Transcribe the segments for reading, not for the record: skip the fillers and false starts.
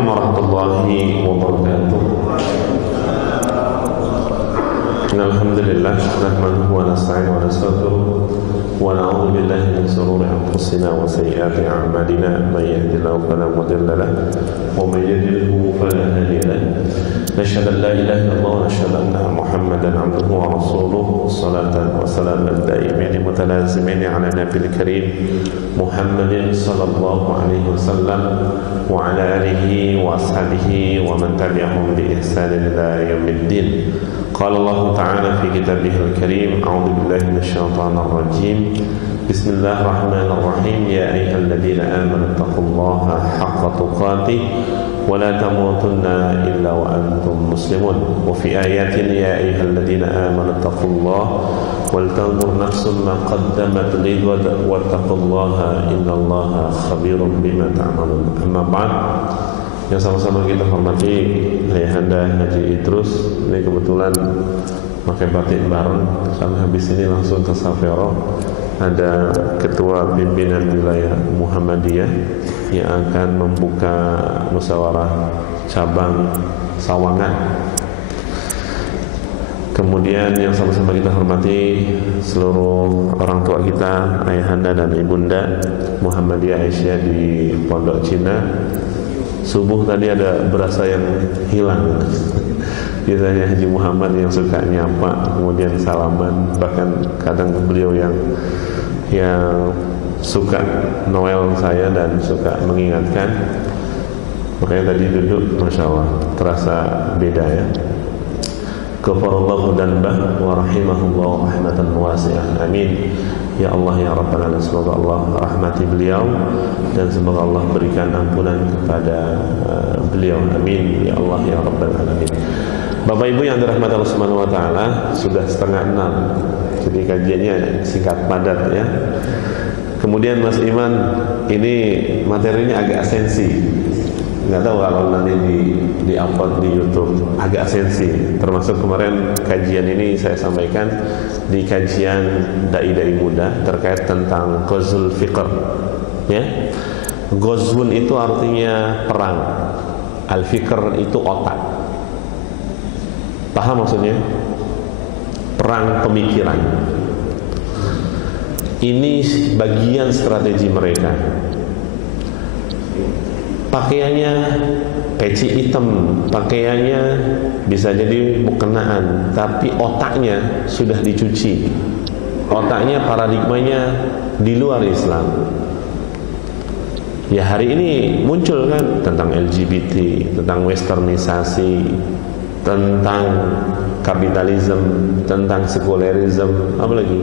Assalamualaikum warahmatullahi wabarakatuh. Alhamdulillah, nahmaduhu wa nasta'inuhu wa nastaghfiruh wa na'udzu billahi min shururi anfusina wa sayyiati a'malina. May yahdihillahu fala mudilla lahu wa may yudlilhu fala hadiya lahu. Nashhadu an la ilaha illallah wa nashhadu anna Muhammadan 'abduhu wa rasuluhu. Shalatan wa salaman daimin mutalazimin 'ala nabiyil karim Muhammadin sallallahu alaihi wasallam wa 'ala alihi wa ashabihi wa man tabi'ahum bi ihsanin ila yaumiddin. قال الله تعالى في كتابه الكريم أعوذ بالله من الشيطان الرجيم بسم الله الرحمن الرحيم يا أيها الذين آمنوا اتقوا الله حق تقاته ولا تموتن إلا وأنتم مسلمون وفي آيات يا أيها الذين آمنوا اتقوا الله ولتنظر نفس ما قدمت لغد واتقوا الله إن الله خبير بما تعملون. أما بعد, yang sama-sama kita hormati Ayahanda Haji Idrus, ini kebetulan pakai batik bareng, karena habis ini langsung ke Safero. Ada ketua pimpinan wilayah Muhammadiyah yang akan membuka musyawarah cabang Sawangan. Kemudian yang sama-sama kita hormati seluruh orang tua kita, Ayahanda dan Ibunda Muhammadiyah Aisyah di Pondok Cina. Subuh tadi ada berasa yang hilang. Biasanya Haji Muhammad yang suka nyapa, kemudian salaman, bahkan kadang beliau yang suka Noel saya dan suka mengingatkan. Makanya tadi duduk, Masya Allah, terasa beda ya. Ghafarallahu dhanbah wa rahimahullah rahmatan wasi'ah. Amin. Ya Allah ya Rabbal Alamin, semoga Allah rahmati beliau dan semoga Allah berikan ampunan kepada beliau. Amin ya Allah ya Rabbal Alamin. Bapak Ibu yang dirahmati Allah Subhanahu wa taala, sudah 5:30. Jadi kajiannya singkat padat ya. Kemudian Mas Iman, ini materinya agak sensi. Nggak tahu kalau nanti di upload di YouTube, agak sensi. Termasuk kemarin kajian ini saya sampaikan di kajian dai-dai muda terkait tentang ghazwul fikr ya. Ghazwun itu artinya perang, al-fikr itu otak. Paham maksudnya? Perang pemikiran. Ini bagian strategi mereka. Pakaiannya peci hitam, pakaiannya bisa jadi mukenaan, tapi otaknya sudah dicuci. Otaknya, paradigmanya di luar Islam. Ya hari ini muncul kan tentang LGBT, tentang westernisasi, tentang kapitalisme, tentang sekulerisme, apa lagi?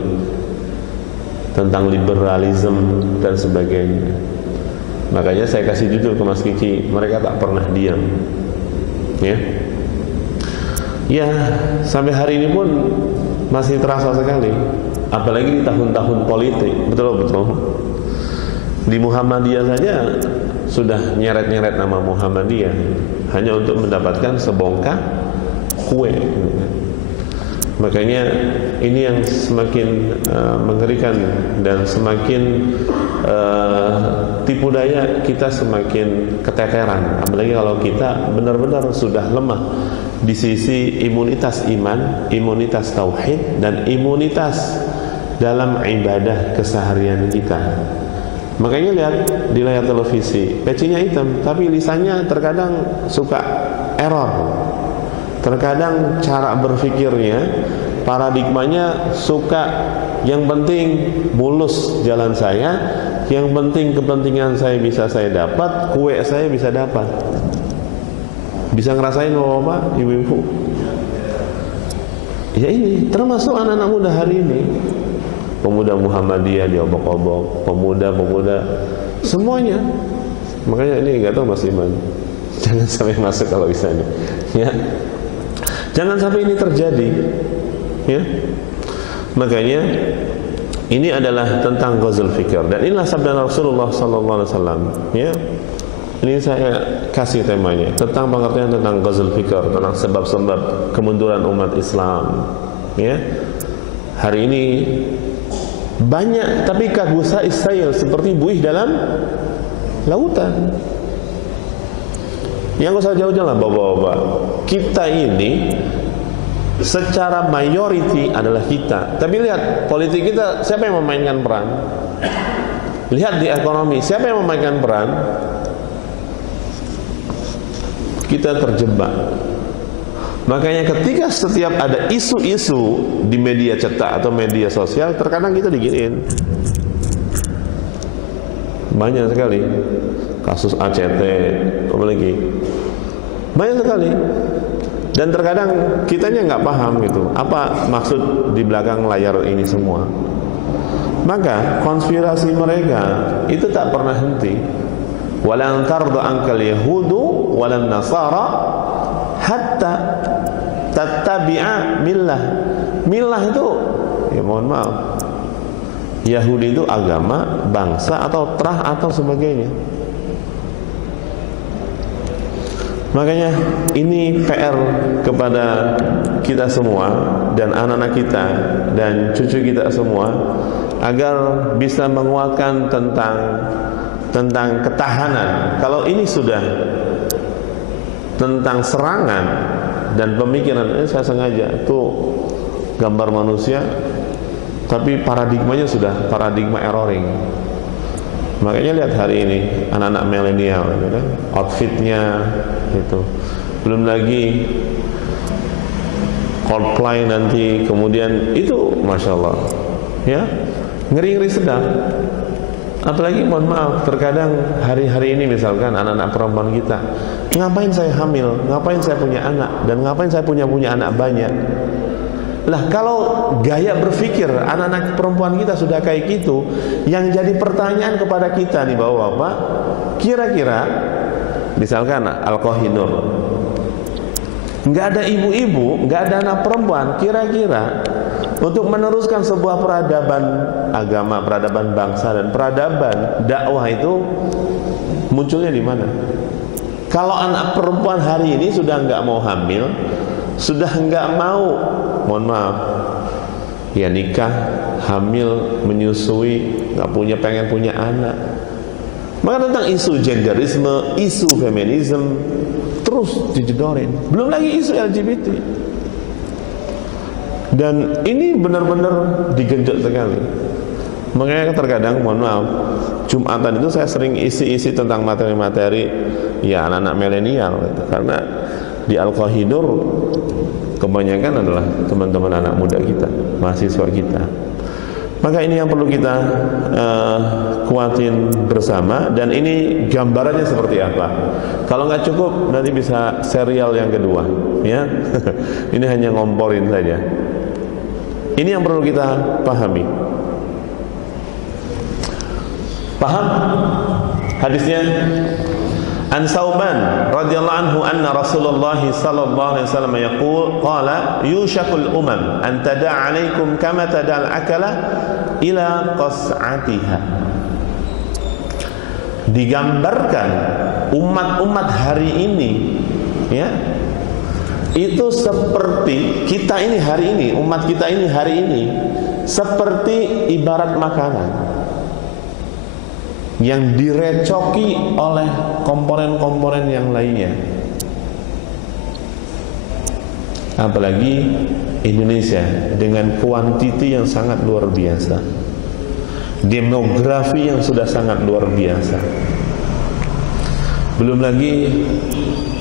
Tentang liberalisme dan sebagainya. Makanya saya kasih judul ke Mas Kiki, mereka tak pernah diam. Ya, sampai hari ini pun masih terasa sekali. Apalagi di tahun-tahun politik, betul. Di Muhammadiyah saja sudah nyeret-nyeret nama Muhammadiyah hanya untuk mendapatkan sebongkah kue. Makanya ini yang semakin mengerikan dan semakin tipu daya kita semakin keteteran. Apalagi kalau kita benar-benar sudah lemah di sisi imunitas iman, imunitas tauhid, dan imunitas dalam ibadah keseharian kita. Makanya lihat di layar televisi, pecinya hitam, tapi lisannya terkadang suka error. Terkadang cara berpikirnya, paradigmanya suka yang penting mulus jalan saya, yang penting kepentingan saya bisa saya dapat, kue saya bisa dapat. Bisa ngerasain Bapak, Ibu-ibu? Ya ini termasuk anak-anak muda hari ini. Pemuda Muhammadiyah diobok-obok, pemuda-pemuda semuanya. Makanya ini enggak tahu Mas Iman. Jangan sampai masuk kalau bisa nih. Ya. Jangan sampai ini terjadi. Ya. Makanya ini adalah tentang ghazwul fikr, dan inilah sabda Rasulullah sallallahu alaihi wasallam, ya. Ini saya kasih temanya tentang pengertian tentang ghazwul fikr, tentang sebab-sebab kemunduran umat Islam, ya. Hari ini banyak, tapi kagusa Israel seperti buih dalam lautan. Yang usah jauh-jauh lah bapak-bapak. Kita ini secara mayoriti adalah kita. Tapi lihat politik kita, siapa yang memainkan peran? Lihat di ekonomi, siapa yang memainkan peran? Kita terjebak. Makanya ketika setiap ada isu-isu di media cetak atau media sosial, terkadang kita diginiin. Banyak sekali kasus ACT, apa lagi? Banyak sekali. Dan terkadang kitanya nggak paham gitu, apa maksud di belakang layar ini semua. Maka konspirasi mereka itu tak pernah henti. Walan tarda ankal yahudu walan nasara hatta tattabi'a millah. Millah itu, ya mohon maaf, Yahudi itu agama, bangsa atau terah atau sebagainya. Makanya ini PR kepada kita semua dan anak-anak kita dan cucu kita semua, agar bisa menguatkan tentang ketahanan. Kalau ini sudah tentang serangan dan pemikiran, saya sengaja tuh gambar manusia, tapi paradigmanya sudah paradigma erroring. Makanya lihat hari ini anak-anak milenial, gitu, outfitnya itu, belum lagi Coldplay nanti, kemudian itu, masya Allah, ya, ngeri-ngeri sedap. Apalagi mohon maaf, terkadang hari-hari ini misalkan anak-anak perempuan kita, ngapain saya hamil, ngapain saya punya anak, dan ngapain saya punya anak banyak. Lah kalau gaya berpikir anak-anak perempuan kita sudah kayak gitu, yang jadi pertanyaan kepada kita nih bapak-bapak, kira-kira misalkan Al-Qahinur, nggak ada ibu-ibu, nggak ada anak perempuan, kira-kira untuk meneruskan sebuah peradaban agama, peradaban bangsa dan peradaban dakwah itu munculnya di mana? Kalau anak perempuan hari ini sudah nggak mau hamil, sudah nggak mau, mohon maaf, ya nikah, hamil, menyusui, nggak pengen punya anak. Maka tentang isu genderisme, isu feminisme terus dijedorin. Belum lagi isu LGBT. Dan ini benar-benar digenjot sekali. Makanya terkadang, mohon maaf, Jumatan itu saya sering isi-isi tentang materi-materi ya anak-anak milenial gitu. Karena di Al-Qahinur kebanyakan adalah teman-teman anak muda kita, mahasiswa kita. Maka ini yang perlu kita kuatin bersama. Dan ini gambarannya seperti apa. Kalau nggak cukup nanti bisa serial yang kedua, ya. Ini hanya ngomporin saja. Ini yang perlu kita pahami. Paham hadisnya? An Sauban radhiyallahu anhu anna Rasulullah sallallahu alaihi wasallam yaqul qala yushakul umam an tada'a 'alaikum kama tada'al akala ila qas'atiha. Digambarkan umat-umat hari ini, ya, itu seperti kita ini hari ini, umat kita ini hari ini seperti ibarat makanan yang direcoki oleh komponen-komponen yang lainnya. Apalagi Indonesia dengan kuantiti yang sangat luar biasa, demografi yang sudah sangat luar biasa. Belum lagi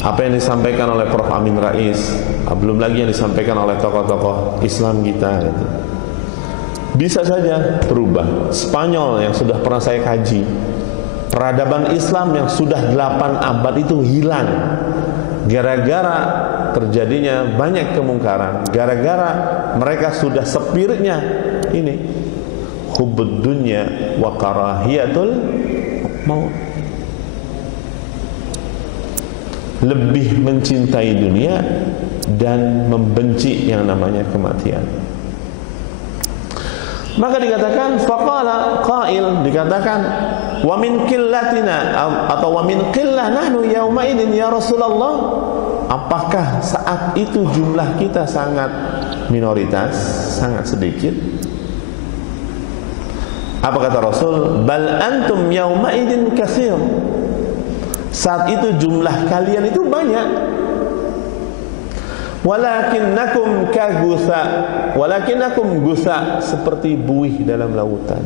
apa yang disampaikan oleh Prof. Amin Rais, belum lagi yang disampaikan oleh tokoh-tokoh Islam kita gitu. Bisa saja berubah. Spanyol yang sudah pernah saya kaji, peradaban Islam yang sudah 8 abad itu hilang gara-gara terjadinya banyak kemungkaran, gara-gara mereka sudah spiritnya ini hubbud dunya wa karahiyatul maut, lebih mencintai dunia dan membenci yang namanya kematian. Maka dikatakan faqala qail, dikatakan wa min qillatina atau wa min qillah nahnu yauma idin ya Rasulullah, apakah saat itu jumlah kita sangat minoritas, sangat sedikit? Apa kata Rasul? Bal antum yauma idin katsir, Saat itu jumlah kalian itu banyak. Walakinnakum kagutha, walakinnakum gutha, seperti buih dalam lautan.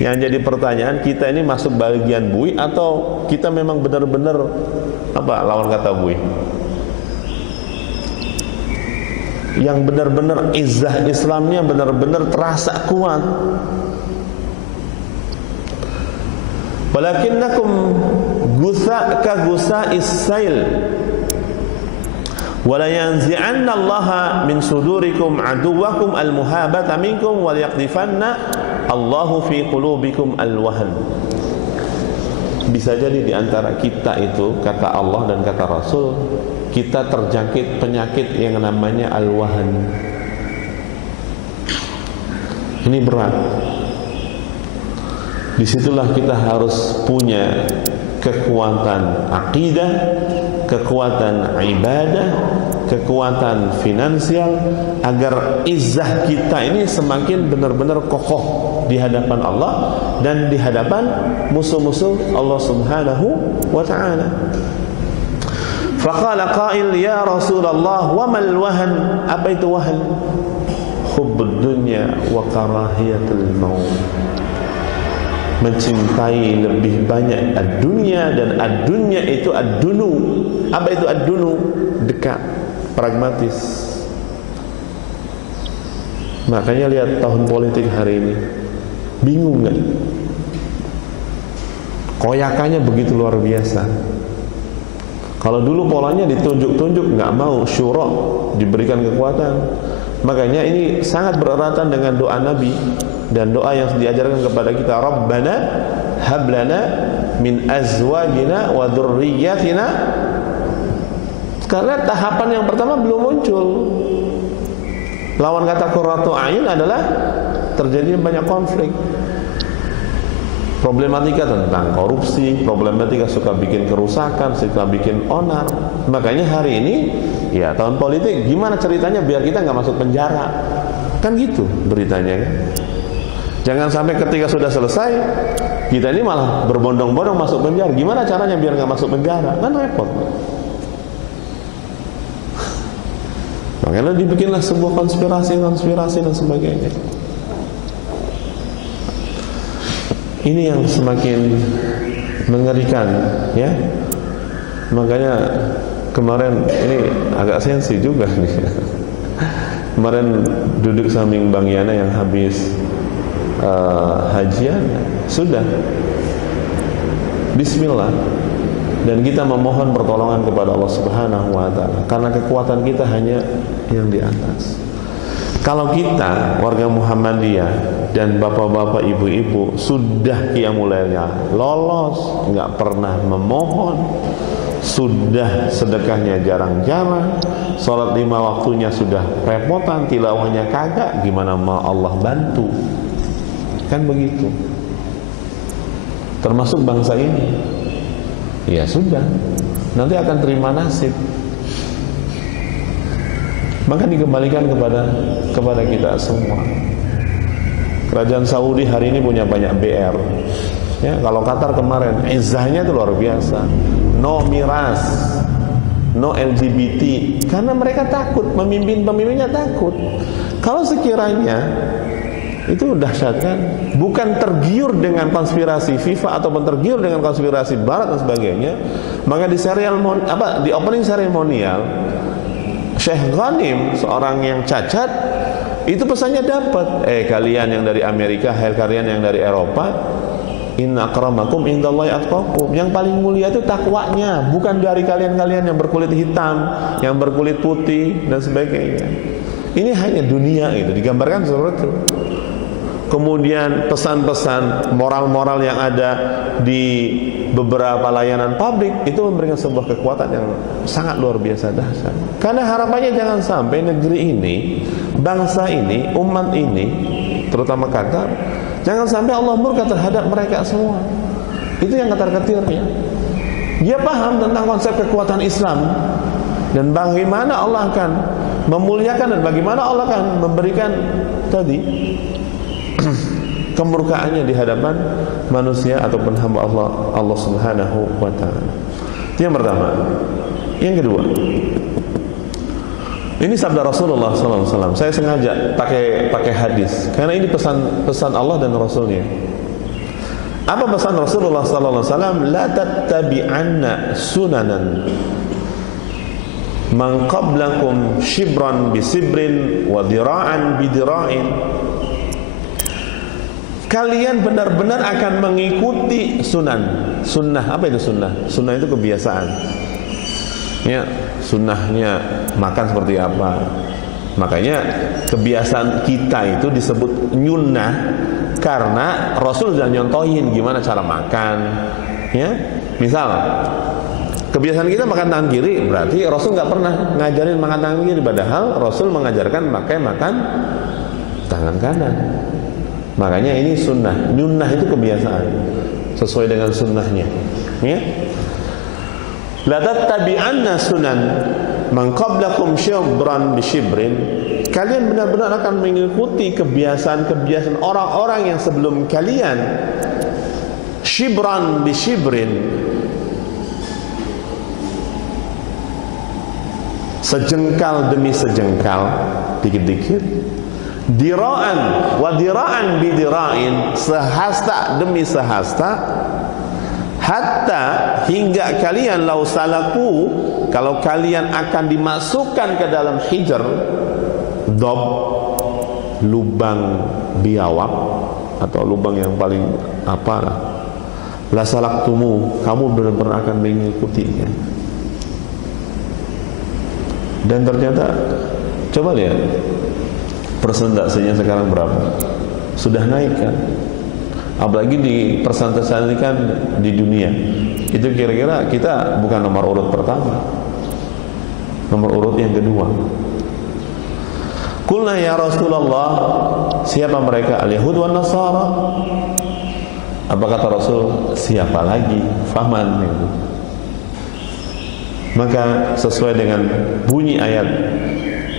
Yang jadi pertanyaan, kita ini masuk bagian buih atau kita memang benar-benar apa lawan kata buih? Yang benar-benar izzah Islamnya benar-benar terasa kuat. Walakinnakum gutha ka gutha'is sail. Wala yanzi'anna Allaha min sudurikum aduwakum al-muhabata minkum wal yaqdifanna Allahu fi qulubikum al-wahn. Bisa jadi di antara kita itu, kata Allah dan kata Rasul, kita terjangkit penyakit yang namanya al-wahn. Ini berat. Disitulah kita harus punya kekuatan akidah, kekuatan ibadah, kekuatan finansial, agar izzah kita ini semakin benar-benar kokoh di hadapan Allah dan di hadapan musuh-musuh Allah Subhanahu wa ta'ala. Faqala qail ya Rasulullah wa mal wahn? Apa itu wahn? Hubbud dunya wa karahiyatul maut. Mencintai lebih banyak ad-dunya, dan ad-dunya itu ad-dunu. Apa itu ad-dunu? Dekat, pragmatis. Makanya lihat tahun politik hari ini, bingung nggak? Koyakannya begitu luar biasa. Kalau dulu polanya ditunjuk-tunjuk, nggak mau, syura, diberikan kekuatan. Makanya ini sangat bereratan dengan doa Nabi dan doa yang diajarkan kepada kita, Rabbana hablana min azwajina wa dzurriyyatina. Karena tahapan yang pertama belum muncul. Lawan kata qurratu a'yun adalah terjadi banyak konflik. Problematika tentang korupsi, problematika suka bikin kerusakan, suka bikin onar. Makanya hari ini, ya tahun politik, gimana ceritanya biar kita nggak masuk penjara? Kan gitu beritanya kan. Jangan sampai ketika sudah selesai, kita ini malah berbondong-bondong masuk penjara. Gimana caranya biar nggak masuk penjara? Kan repot. Makanya dibikinlah sebuah konspirasi dan sebagainya. Ini yang semakin mengerikan, ya. Makanya kemarin ini agak sensi juga nih. Kemarin duduk samping Bang Yana yang habis hajian, sudah Bismillah, dan kita memohon pertolongan kepada Allah Subhanahu wa ta'ala, karena kekuatan kita hanya yang di atas. Kalau kita warga Muhammadiyah dan bapak-bapak ibu-ibu sudah qiyamul lailnya lolos, nggak pernah memohon, sudah sedekahnya jarang-jarang, sholat 5 waktunya sudah repotan, tilawahnya kagak, gimana mau Allah bantu? Kan begitu. Termasuk bangsa ini. Ya sudah, nanti akan terima nasib. Maka dikembalikan kepada kita semua. Kerajaan Saudi hari ini punya banyak BR. Ya, kalau Qatar kemarin izzahnya itu luar biasa. No miras, no LGBT, karena mereka takut, pemimpinnya takut. Kalau sekiranya itu dahsyat kan, bukan tergiur dengan konspirasi FIFA ataupun tergiur dengan konspirasi Barat dan sebagainya, maka di opening seremonial Syekh Ghanim, seorang yang cacat, itu pesannya dapat. Kalian yang dari Amerika, kalian yang dari Eropa, inna akramakum indallahi atqakum. Yang paling mulia itu takwanya, bukan dari kalian-kalian yang berkulit hitam, yang berkulit putih dan sebagainya. Ini hanya dunia, itu digambarkan seperti itu. Kemudian pesan-pesan moral-moral yang ada di beberapa layanan publik itu memberikan sebuah kekuatan yang sangat luar biasa dahsyat. Karena harapannya jangan sampai negeri ini, bangsa ini, umat ini, terutama Qatar, jangan sampai Allah murka terhadap mereka semua. Itu yang ketar-ketirnya. Dia paham tentang konsep kekuatan Islam dan bagaimana Allah akan memuliakan dan bagaimana Allah akan memberikan tadi kemurkaannya di hadapan manusia ataupun hamba Allah Subhanahu wa ta'ala. Itu yang pertama. Yang kedua, ini sabda Rasulullah SAW. Saya sengaja pakai hadis karena ini pesan Allah dan Rasulnya. Apa pesan Rasulullah SAW? La tattabi'anna sunanan man qablakum shibran bi sibrin wa dira'an bi dira'in. Kalian benar-benar akan mengikuti sunnah. Apa itu sunnah? Sunnah itu kebiasaan. Ya, sunnahnya makan seperti apa. Makanya kebiasaan kita itu disebut nyunnah karena Rasul sudah nyontohin gimana cara makan. Ya, misal kebiasaan kita makan tangan kiri, berarti Rasul nggak pernah ngajarin makan tangan kiri, padahal Rasul mengajarkan makan tangan kanan. Makanya ini sunnah. Nyunnah itu kebiasaan sesuai dengan sunnahnya. Ya. La tattabi'anna sunan man qablakum shibran bi shibrin. Kalian benar-benar akan mengikuti kebiasaan-kebiasaan orang-orang yang sebelum kalian. Shibran bi shibrin. Sejengkal demi sejengkal, dikit-dikit. Dira'an wa dira'an bi dira'in, sehasta demi sehasta, hatta hingga kalian lau salaku, kalau kalian akan dimasukkan ke dalam hijr, dob, lubang biawak atau lubang yang paling apalah, la salaktumu, kamu benar-benar akan mengikutinya. Dan ternyata coba lihat persentasenya sekarang berapa? Sudah naik kan? Apalagi di persentase kan di dunia. Itu kira-kira kita bukan nomor urut pertama, nomor urut yang kedua. Qulna ya Rasulullah, siapa mereka? Al-Yahud wan Nasara. Apa kata Rasul? Siapa lagi? Faman itu. Maka sesuai dengan bunyi ayat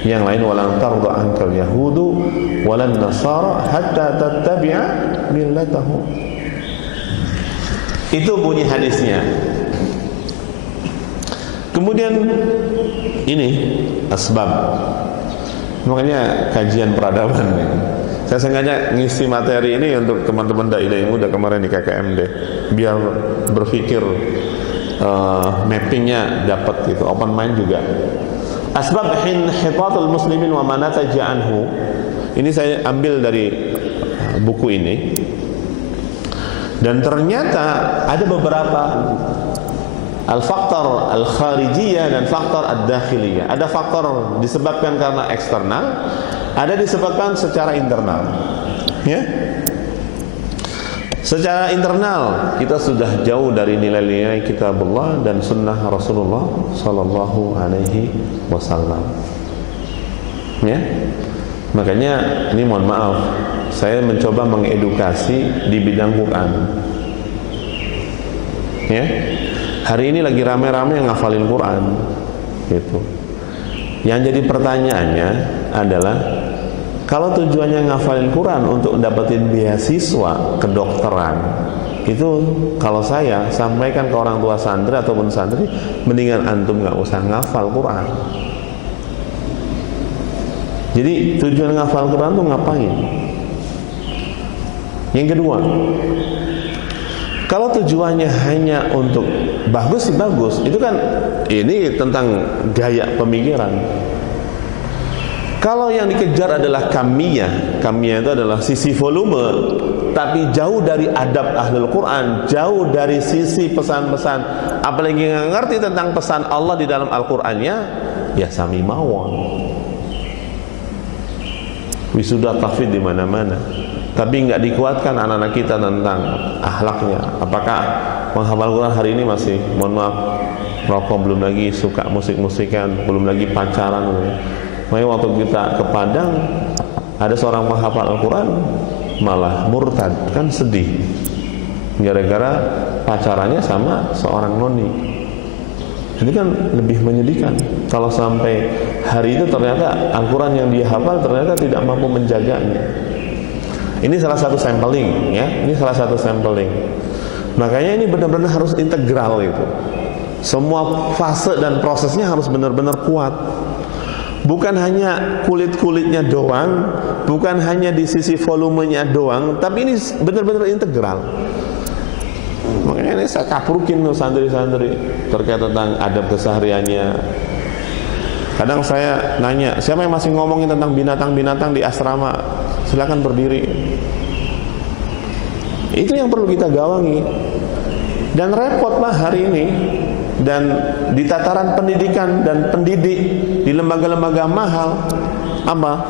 yang lain, walan tarda ankal yahudu walan nasara hatta tattabi'a millatahum. Itu bunyi hadisnya. Kemudian ini asbab. Makanya kajian peradaban nih. Saya sengaja ngisi materi ini untuk teman-teman dai muda kemarin di KKMD biar berpikir mappingnya dapat gitu, open mind juga. Asbab inhitatul muslimin wa ma nataja anhu. Ini saya ambil dari buku ini. Dan ternyata ada beberapa al-faktor al-kharijiyah dan faktor ad-dakhiliyah. Ada faktor disebabkan karena eksternal, ada disebabkan secara internal. Ya. Secara internal kita sudah jauh dari nilai-nilai kitabullah dan sunnah Rasulullah sallallahu alaihi wasallam. Ya. Makanya ini mohon maaf, saya mencoba mengedukasi di bidang Quran. Ya. Hari ini lagi rame-rame yang ngafalin Quran gitu. Yang jadi pertanyaannya adalah, kalau tujuannya ngafalin Quran untuk dapetin beasiswa kedokteran, itu kalau saya sampaikan ke orang tua santri ataupun santri, mendingan antum nggak usah ngafal Quran. Jadi tujuan ngafal Quran tuh ngapain? Yang kedua, kalau tujuannya hanya untuk bagus sih bagus, itu kan ini tentang gaya pemikiran. Kalau yang dikejar adalah kamiyah itu adalah sisi volume, tapi jauh dari adab ahlul Quran, jauh dari sisi pesan-pesan, apalagi nggak ngerti tentang pesan Allah di dalam Al-Qurannya, ya sami mawon. Wisuda tahfidz di mana-mana, tapi nggak dikuatkan anak-anak kita tentang akhlaknya. Apakah menghafal Quran hari ini masih, mohon maaf, rokok, belum lagi suka musik-musikan, belum lagi pacaran. Makanya waktu kita ke Padang, ada seorang penghafal Al-Quran malah murtad, kan sedih, gara-gara pacarannya sama seorang noni. Itu kan lebih menyedihkan. Kalau sampai hari itu ternyata Al-Quran yang dia hafal ternyata tidak mampu menjaganya. Ini salah satu sampling, ya. Ini salah satu sampling. Makanya ini benar-benar harus integral itu. Semua fase dan prosesnya harus benar-benar kuat. Bukan hanya kulit-kulitnya doang, bukan hanya di sisi volumenya doang, tapi ini benar-benar integral. Makanya ini saya kaprukin tuh santri-santri terkait tentang adab kesehariannya. Kadang saya nanya, siapa yang masih ngomongin tentang binatang-binatang di asrama? Silakan berdiri. Itu yang perlu kita gawangi. Dan repot Pak hari ini. Dan di tataran pendidikan dan pendidik di lembaga-lembaga mahal, apa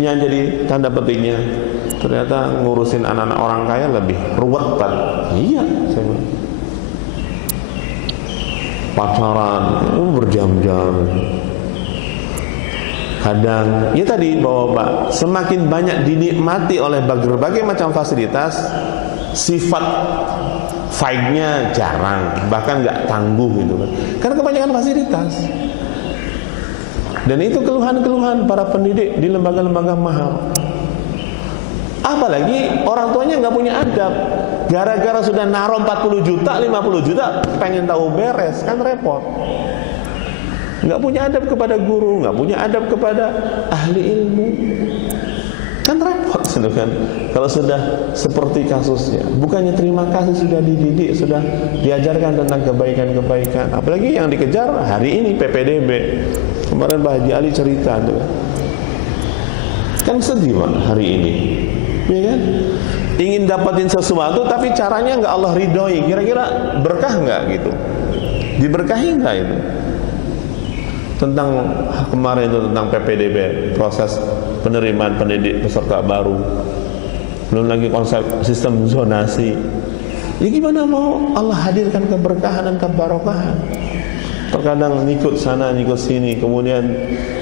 yang jadi tanda petiknya? Ternyata ngurusin anak-anak orang kaya lebih ruwet Pak. Iya, saya bilang. Pacaran berjam-jam. Kadang, ya tadi bahwa Pak, semakin banyak dinikmati oleh berbagai macam fasilitas, sifat fight-nya jarang, bahkan nggak tangguh gitu kan. Karena kebanyakan fasilitas. Dan itu keluhan-keluhan para pendidik di lembaga-lembaga mahal. Apalagi orang tuanya nggak punya adab. Gara-gara sudah naruh 40 juta, 50 juta, pengen tahu beres, kan repot. Nggak punya adab kepada guru, nggak punya adab kepada ahli ilmu, kan repot kan. Kalau sudah seperti kasusnya, bukannya terima kasih sudah dididik, sudah diajarkan tentang kebaikan-kebaikan, apalagi yang dikejar hari ini PPDB. Kemarin Pak Haji Ali cerita tuh, kan sedih Pak hari ini, ya kan? Ingin dapatin sesuatu tapi caranya nggak Allah ridhoi. Kira-kira berkah nggak gitu? Diberkahi nggak itu? Tentang kemarin itu tentang PPDB, proses penerimaan pendidik peserta baru, belum lagi konsep sistem zonasi. Ya gimana mau Allah hadirkan keberkahan dan kebarokahan? Terkadang ngikut sana ngikut sini, kemudian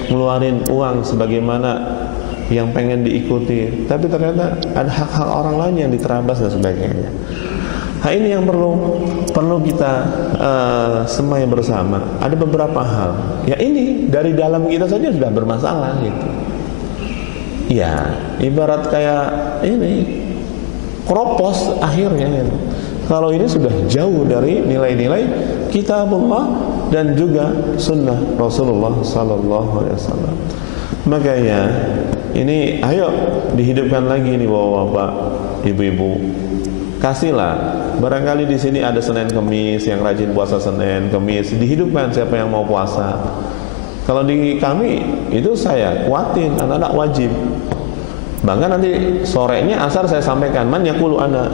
ngeluarin uang sebagaimana yang pengen diikuti, tapi ternyata ada hak-hak orang lain yang diterabas dan sebagainya. Nah ini yang perlu kita semai bersama. Ada beberapa hal. Ya ini dari dalam kita saja sudah bermasalah gitu. Ya ibarat kayak ini kropos akhirnya gitu. Kalau ini sudah jauh dari nilai-nilai kitabullah dan juga sunnah Rasulullah Sallallahu Alaihi Wasallam. Makanya ini ayo dihidupkan lagi nih bapak-bapak, ibu-ibu. Kasihlah. Barangkali di sini ada Senin Kemis yang rajin puasa Senin Kemis, dihidupkan siapa yang mau puasa. Kalau di kami itu saya kuatin anak-anak wajib. Bahkan nanti sorenya asar saya sampaikan man yaqulu ana.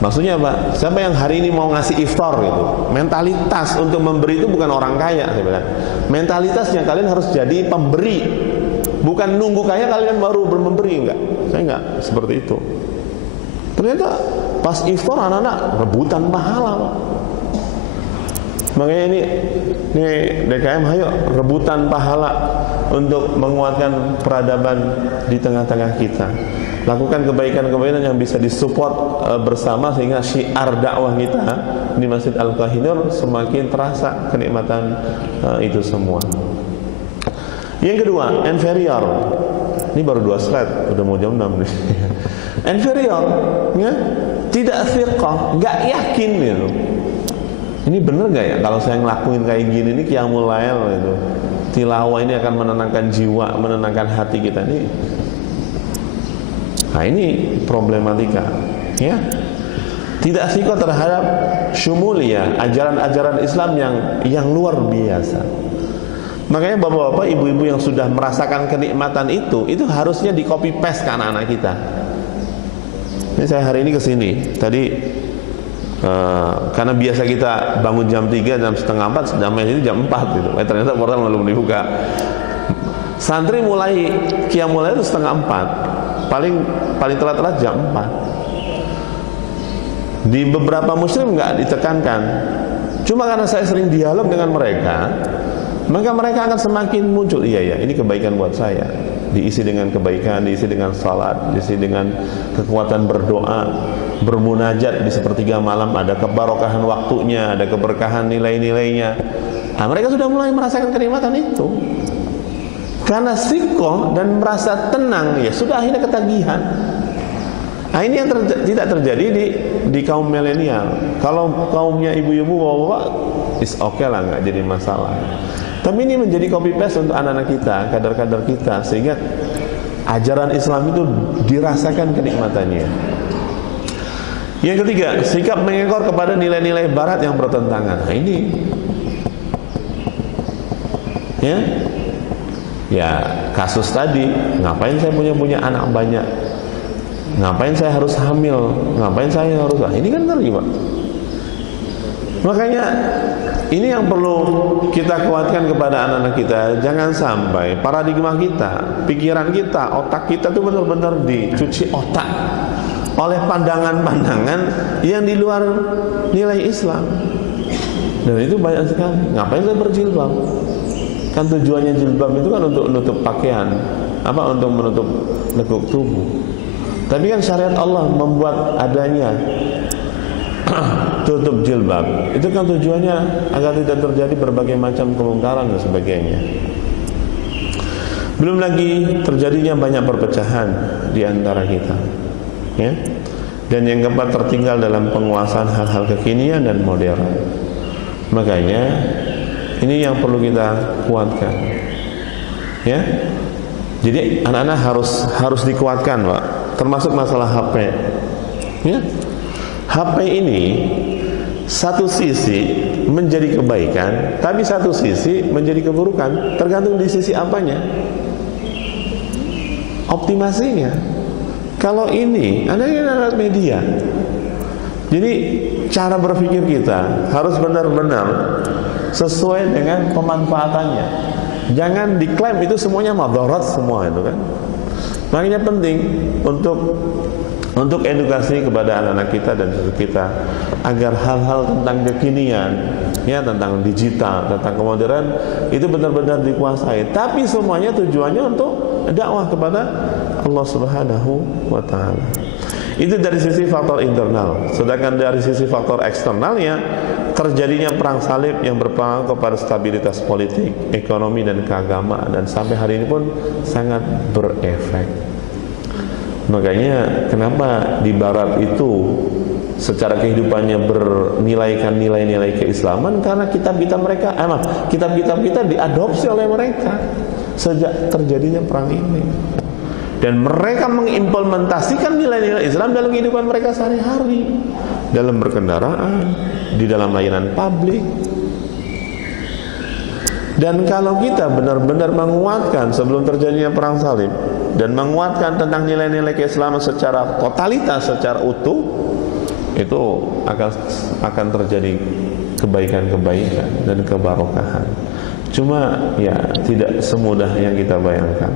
Maksudnya Pak, siapa yang hari ini mau ngasih iftar gitu. Mentalitas untuk memberi itu bukan orang kaya saya bilang. Mentalitasnya kalian harus jadi pemberi. Bukan nunggu kaya kalian baru memberi, enggak. Saya enggak seperti itu. Ternyata pas iftar anak-anak rebutan pahala Pak. Makanya ini DKM ayo rebutan pahala untuk menguatkan peradaban di tengah-tengah kita. Lakukan kebaikan-kebaikan yang bisa disupport bersama sehingga syiar dakwah kita di Masjid Al-Qahinur semakin terasa kenikmatan itu semua. Yang kedua, inferior. Ini baru 2 slide, udah mau jam 6 nih. Inferior, ya, tidak thiqah, nggak yakin gitu. Ini bener nggak ya kalau saya ngelakuin kayak gini ini qiyamul lail gitu. Tilawah ini akan menenangkan jiwa, menenangkan hati kita nih. Nah ini problematika, ya. Tidak thiqah terhadap syumuliyah, ajaran-ajaran Islam yang luar biasa. Makanya bapak-bapak, ibu-ibu yang sudah merasakan kenikmatan itu harusnya di copy paste ke anak-anak kita. Ini saya hari ini kesini tadi karena biasa kita bangun jam 3, jam setengah 4, sedang main ini jam 4 gitu. Ternyata portal belum dibuka. Santri mulai qiyamul lail itu setengah 4, paling telat jam 4. Di beberapa muslim nggak ditekankan, cuma karena saya sering dialog dengan mereka, maka mereka akan semakin muncul. Iya ya, ini kebaikan buat saya. Diisi dengan kebaikan, diisi dengan salat, diisi dengan kekuatan berdoa, bermunajat di sepertiga malam, ada kebarokahan waktunya, ada keberkahan nilai-nilainya. Nah, mereka sudah mulai merasakan kenikmatan itu. Karena sikoh dan merasa tenang, ya sudah akhirnya ketagihan. Nah, ini yang tidak terjadi di kaum milenial. Kalau kaumnya ibu-ibu, bapak-bapak, is okay lah, nggak jadi masalah. Tapi ini menjadi copy paste untuk anak-anak kita, kader-kader kita, sehingga ajaran Islam itu dirasakan kenikmatannya. Yang ketiga, sikap mengekor kepada nilai-nilai Barat yang bertentangan. Nah, ini, ya kasus tadi, ngapain saya punya anak banyak? Ngapain saya harus hamil? Ngapain saya harus? Ini kan ngeri, Pak. Makanya ini yang perlu kita kuatkan kepada anak-anak kita. Jangan sampai paradigma kita, pikiran kita, otak kita itu benar-benar dicuci otak oleh pandangan-pandangan yang di luar nilai Islam. Dan itu banyak sekali. Ngapain saya berjilbab? Kan tujuannya jilbab itu kan untuk menutup pakaian, untuk menutup lekuk tubuh. Tapi kan syariat Allah membuat adanya tutup jilbab. Itu kan tujuannya agar tidak terjadi berbagai macam kemungkaran dan sebagainya. Belum lagi terjadinya banyak perpecahan di antara kita, ya. Dan yang keempat, tertinggal dalam penguasaan hal-hal kekinian dan modern. Makanya ini yang perlu kita kuatkan, ya. Jadi anak-anak harus dikuatkan, Pak. Termasuk masalah HP, ya. HP ini satu sisi menjadi kebaikan, tapi satu sisi menjadi keburukan. Tergantung di sisi apanya, optimasinya. Kalau ini anak media, jadi cara berpikir kita harus benar-benar sesuai dengan pemanfaatannya. Jangan diklaim itu semuanya madarat semua itu kan. Makanya penting untuk edukasi kepada anak-anak kita dan cucu kita agar hal-hal tentang kekinian, ya, tentang digital, tentang kemodernan itu benar-benar dikuasai. Tapi semuanya tujuannya untuk dakwah kepada Allah Subhanahu wa taala. Itu dari sisi faktor internal. Sedangkan dari sisi faktor eksternalnya, terjadinya perang salib yang berpengaruh kepada stabilitas politik, ekonomi dan keagamaan, dan sampai hari ini pun sangat berefek. Makanya kenapa di Barat itu secara kehidupannya bernilaikan nilai-nilai keislaman, karena kitab-kitab kita diadopsi oleh mereka sejak terjadinya perang ini. Dan mereka mengimplementasikan nilai-nilai Islam dalam kehidupan mereka sehari-hari, dalam berkendaraan, di dalam layanan publik. Dan kalau kita benar-benar menguatkan sebelum terjadinya perang salib dan menguatkan tentang nilai-nilai keislaman secara totalitas, secara utuh, itu akan terjadi kebaikan-kebaikan dan kebarokahan. Cuma ya tidak semudah yang kita bayangkan.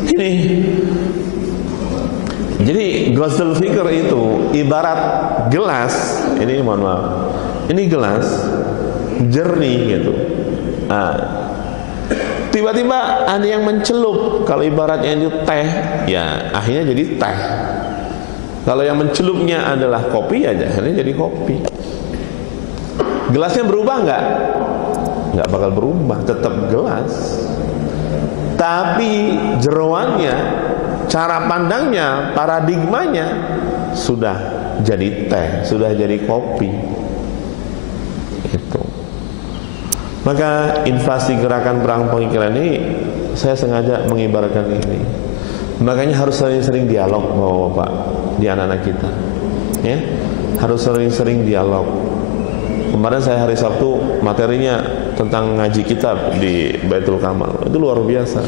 Ini jadi ghazal fikr itu ibarat gelas. Ini mohon maaf, ini gelas jernih gitu. Nah, tiba-tiba ada yang mencelup. Kalau ibaratnya itu teh, ya akhirnya jadi teh. Kalau yang mencelupnya adalah kopi, ya akhirnya jadi kopi. Gelasnya berubah nggak? Nggak bakal berubah, tetap gelas. Tapi jeroannya, cara pandangnya, paradigmanya sudah jadi teh, sudah jadi kopi. Itu. Maka invasi gerakan perang pengikiran ini saya sengaja mengibaratkan ini. Makanya harus sering-sering dialog, Bapak-bapak, di anak-anak kita. Ya, harus sering-sering dialog. Kemarin saya hari Sabtu materinya tentang ngaji kitab di Baitul Kamal. Itu luar biasa.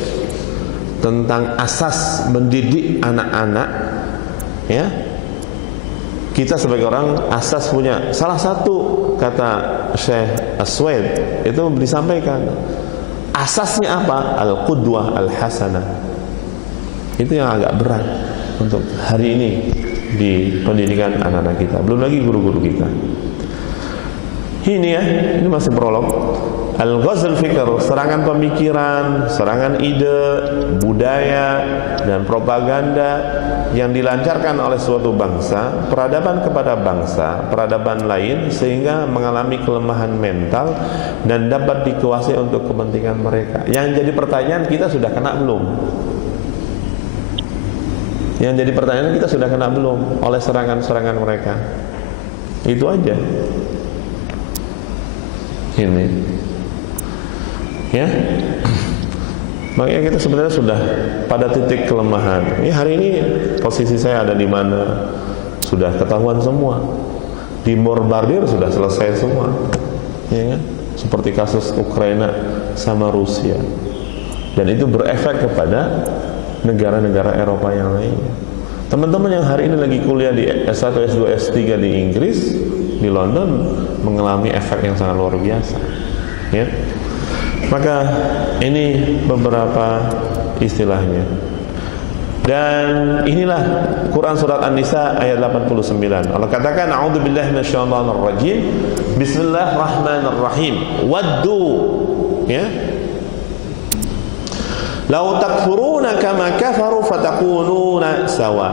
Tentang asas mendidik anak-anak, ya. Kita sebagai orang asas punya. Salah satu kata Syekh Aswad itu disampaikan, asasnya apa? Al-qudwah al-hasanah. Itu yang agak berat untuk hari ini di pendidikan anak-anak kita. Belum lagi guru-guru kita. Ini ya, ini masih prolog. Al-Ghazal Fikr, serangan pemikiran, serangan ide, budaya, dan propaganda yang dilancarkan oleh suatu bangsa, peradaban kepada bangsa, peradaban lain, sehingga mengalami kelemahan mental dan dapat dikuasai untuk kepentingan mereka. Yang jadi pertanyaan, kita sudah kena belum? Yang jadi pertanyaan, kita sudah kena belum oleh serangan-serangan mereka? Itu aja. Ini ya, makanya kita sebenarnya sudah pada titik kelemahan. Ini hari ini posisi saya ada di mana sudah ketahuan semua, dibombardir sudah selesai semua, ya kan? Seperti kasus Ukraina sama Rusia, dan itu berefek kepada negara-negara Eropa yang lainnya. Teman-teman yang hari ini lagi kuliah di S1, S2, S3 di Inggris, di London, mengalami efek yang sangat luar biasa, ya. Maka ini beberapa istilahnya. Dan inilah Quran surat An-Nisa ayat 89. Allah katakan, a'udzubillahi minasyaitonir rajim. Bismillahirrahmanirrahim. Waddu, ya. Lau takfuruna kama kafaru fatakununa sawa.